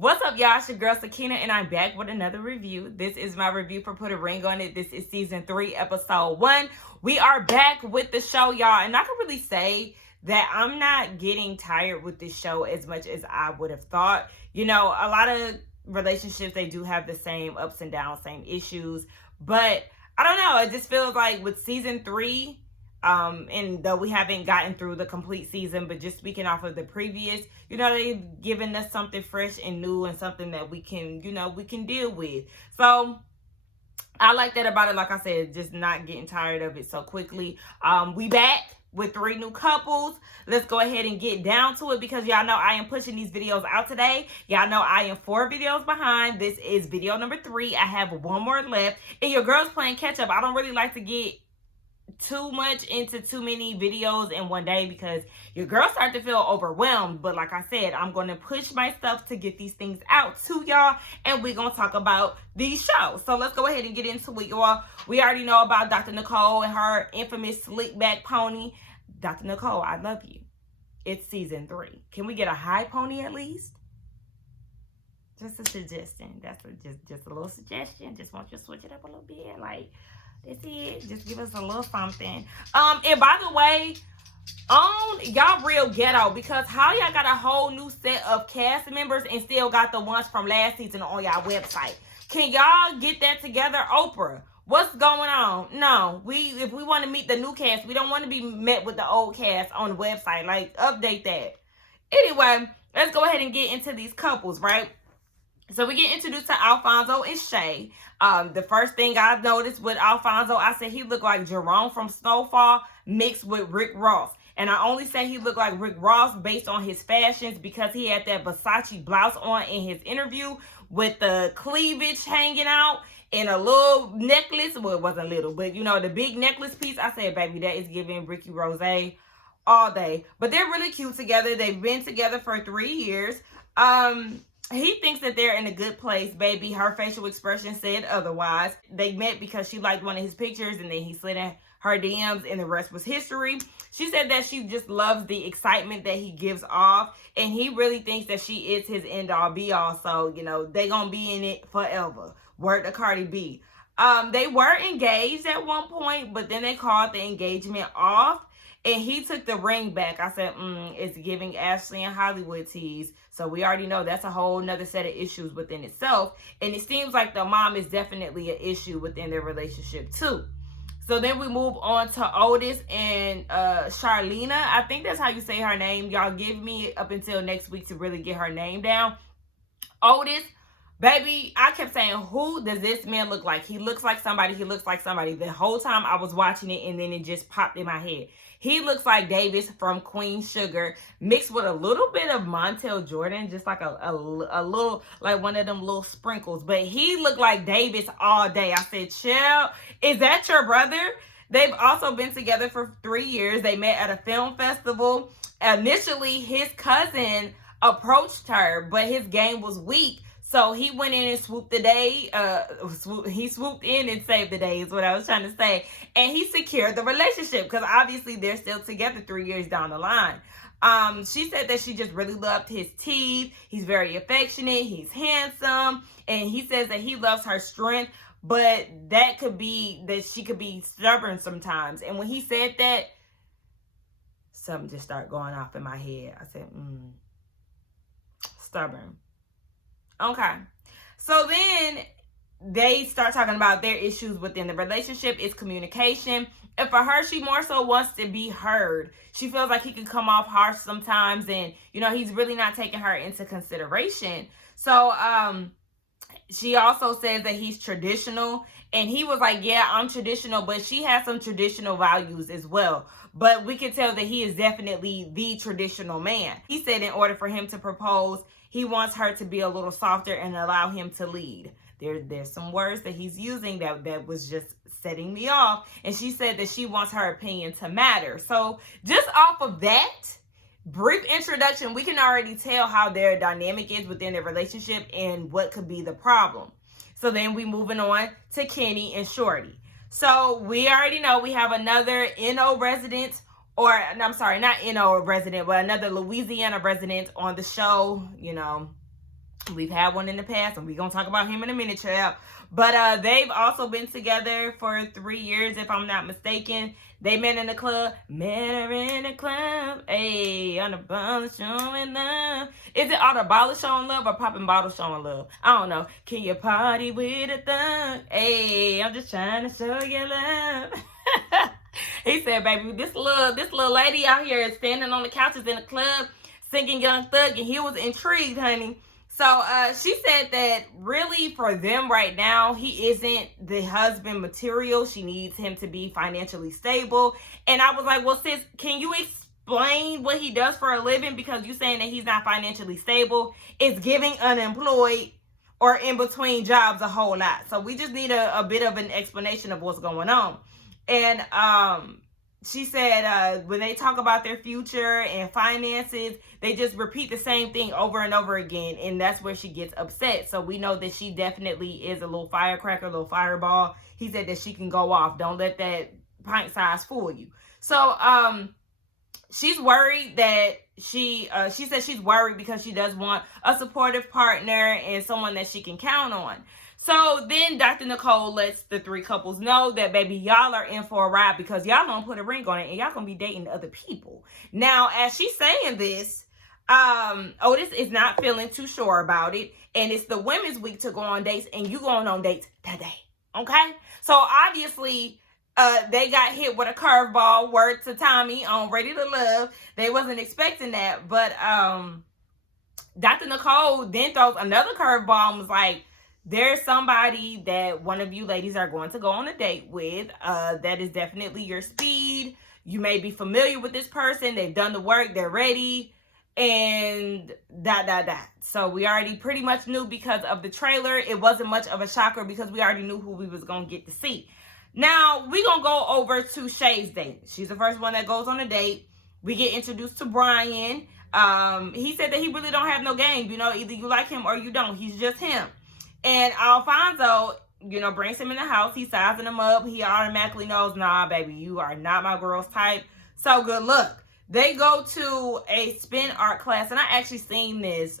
What's up, y'all? It's your girl Sakina, and I'm back with another review. This is my review for Put a Ring on It. This is season 3, episode 1. We are back with the show, y'all, and I can really say that I'm not getting tired with this show as much as I would have thought. You know, a lot of relationships, they do have the same ups and downs, same issues, but I don't know. It just feels like with season 3, and though we haven't gotten through the complete season, but just speaking off of the previous, you know, they've given us something fresh and new and something that we can, you know, we can deal with. So I like that about it. Like I said, just not getting tired of it so quickly. We back with 3 new couples. Let's go ahead and get down to it because y'all know I am pushing these videos out today. Y'all know I am 4 videos behind. This is video number 3. I have 1 more left, and your girl's playing catch up. I don't really like to get too much into too many videos in one day because your girl start to feel overwhelmed. But like I said, I'm going to push my stuff to get these things out to y'all, and we're going to talk about these shows. So let's go ahead and get into it, y'all. We already know about Dr. Nicole and her infamous slick back pony. Dr. Nicole, I love you. It's season 3. Can we get a high pony at least? Just a suggestion. That's just a little suggestion. Just want you to switch it up a little bit. Like, that's it. Just give us a little something. And by the way, y'all real ghetto because how y'all got a whole new set of cast members and still got the ones from last season on y'all website? Can y'all get that together, Oprah? What's going on? No, if we want to meet the new cast, we don't want to be met with the old cast on the website. Like, update that. Anyway, let's go ahead and get into these couples, right? So we get introduced to Alfonzo and Shay. The first thing I noticed with Alfonzo, I said he looked like Jerome from Snowfall mixed with Rick Ross. And I only say he looked like Rick Ross based on his fashions because he had that Versace blouse on in his interview with the cleavage hanging out and a little necklace. Well, it wasn't little, but you know, the big necklace piece. I said, baby, that is giving Ricky Rose all day. But they're really cute together. They've been together for 3 years. He thinks that they're in a good place, baby. Her facial expression said otherwise. They met because she liked one of his pictures and then he slid in her DMs and the rest was history. She said that she just loves the excitement that he gives off and he really thinks that she is his end-all be-all. So, you know, they gonna be in it forever. Word to Cardi B. They were engaged at one point, but then they called the engagement off. And he took the ring back. I said, it's giving Ashley and Hollywood tease. So we already know that's a whole nother set of issues within itself. And it seems like the mom is definitely an issue within their relationship too. So then we move on to Otis and Shalonna. I think that's how you say her name. Y'all give me up until next week to really get her name down. Otis, baby, I kept saying, who does this man look like? He looks like somebody. He looks like somebody. The whole time I was watching it and then it just popped in my head. He looks like Davis from Queen Sugar mixed with a little bit of Montel Jordan, just like a little, like one of them little sprinkles. But he looked like Davis all day. I said, chill, is that your brother? They've also been together for 3 years. They met at a film festival. Initially, his cousin approached her, but his game was weak. So he went in and swooped the day. He swooped in and saved the day is what I was trying to say. And he secured the relationship because obviously they're still together 3 years down the line. She said that she just really loved his teeth. He's very affectionate. He's handsome. And he says that he loves her strength. But that could be that she could be stubborn sometimes. And when he said that, something just started going off in my head. I said, stubborn. Okay, so then they start talking about their issues within the relationship. It's communication. And for her, she more so wants to be heard. She feels like he can come off harsh sometimes and, you know, he's really not taking her into consideration. So she also says that he's traditional. And he was like, yeah, I'm traditional, but she has some traditional values as well. But we can tell that he is definitely the traditional man. He said in order for him to propose, he wants her to be a little softer and allow him to lead. There's some words that he's using that was just setting me off. And she said that she wants her opinion to matter. So just off of that brief introduction, we can already tell how their dynamic is within their relationship and what could be the problem. So then we moving on to Kenny and Shorty. So we already know we have another NO resident or I'm sorry, not NO resident, but another Louisiana resident on the show, you know, We've had one in the past, and we're going to talk about him in a minute, child. But they've also been together for 3 years, if I'm not mistaken. They met in the club. Met her in the club. Hey, on the bottle showing love. Is it all the bottle showing love or popping bottles showing love? I don't know. Can you party with a thug? Hey, I'm just trying to show you love. He said, baby, this little lady out here is standing on the couches in the club singing Young Thug, and he was intrigued, honey. So she said that really for them right now, he isn't the husband material. She needs him to be financially stable. And I was like, well, sis, can you explain what he does for a living? Because you saying that he's not financially stable. It's giving unemployed or in between jobs a whole lot. So we just need a bit of an explanation of what's going on. And she said when they talk about their future and finances, they just repeat the same thing over and over again. And that's where she gets upset. So we know that she definitely is a little firecracker, a little fireball. He said that she can go off. Don't let that pint size fool you. So she's worried that she said she's worried because she does want a supportive partner and someone that she can count on. So then Dr. Nicole lets the 3 couples know that, baby, y'all are in for a ride because y'all gonna put a ring on it and y'all gonna be dating other people. Now, as she's saying this, Otis is not feeling too sure about it. And it's the women's week to go on dates, and you going on dates today. Okay? So obviously, they got hit with a curveball. Word to Tommy on Ready to Love. They wasn't expecting that. But Dr. Nicole then throws another curveball and was like, there's somebody that one of you ladies are going to go on a date with. That is definitely your speed. You may be familiar with this person. They've done the work. They're ready. And ... So we already pretty much knew because of the trailer. It wasn't much of a shocker because we already knew who we was going to get to see. Now, we're going to go over to Shay's date. She's the first one that goes on a date. We get introduced to Brian. He said that he really don't have no game. You know, either you like him or you don't. He's just him. And Alfonso, you know, brings him in the house. He's sizing him up. He automatically knows, nah, baby, you are not my girl's type. So good luck. They go to a spin art class. And I actually seen this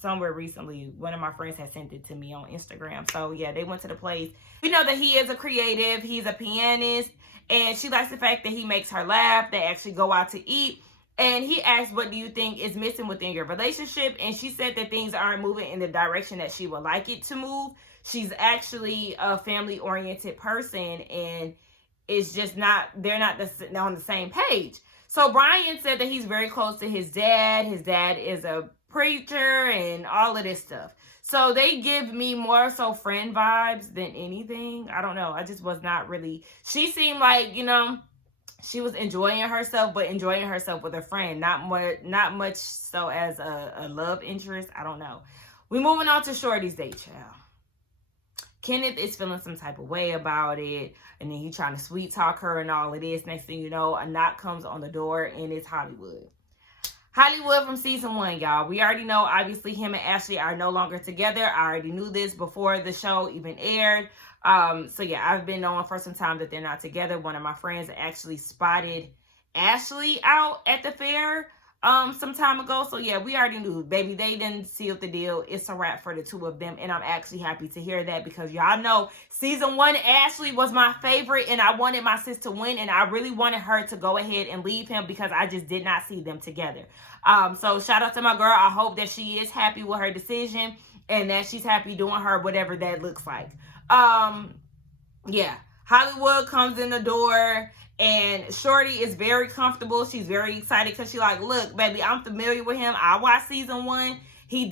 somewhere recently. One of my friends had sent it to me on Instagram. So, yeah, they went to the place. We know that he is a creative. He's a pianist. And she likes the fact that he makes her laugh. They actually go out to eat. And he asked, what do you think is missing within your relationship? And she said that things aren't moving in the direction that she would like it to move. She's actually a family-oriented person, and it's just not, they're not on the same page. So Brian said that he's very close to his dad. His dad is a preacher and all of this stuff. So they give me more so friend vibes than anything. I don't know. I just was not really, she seemed like, you know, she was enjoying herself, but enjoying herself with a friend. Not much so as a love interest. I don't know. We're moving on to Shorty's date, child. Kenneth is feeling some type of way about it. And then he trying to sweet talk her and all of this. Next thing you know, a knock comes on the door, and it's Hollywood. Hollywood from season 1, y'all. We already know, obviously, him and Ashley are no longer together. I already knew this before the show even aired. So yeah, I've been knowing for some time that they're not together. One of my friends actually spotted Ashley out at the fair some time ago. So yeah, we already knew, baby, they didn't seal the deal. It's a wrap for the 2 of them, and I'm actually happy to hear that because y'all know season 1 Ashley was my favorite, and I wanted my sis to win, and I really wanted her to go ahead and leave him because I just did not see them together. So shout out to my girl. I hope that she is happy with her decision and that she's happy doing her whatever that looks like. Yeah, Hollywood comes in the door, and Shorty is very comfortable. She's very excited because she's like, look, baby, I'm familiar with him. I watched season 1. He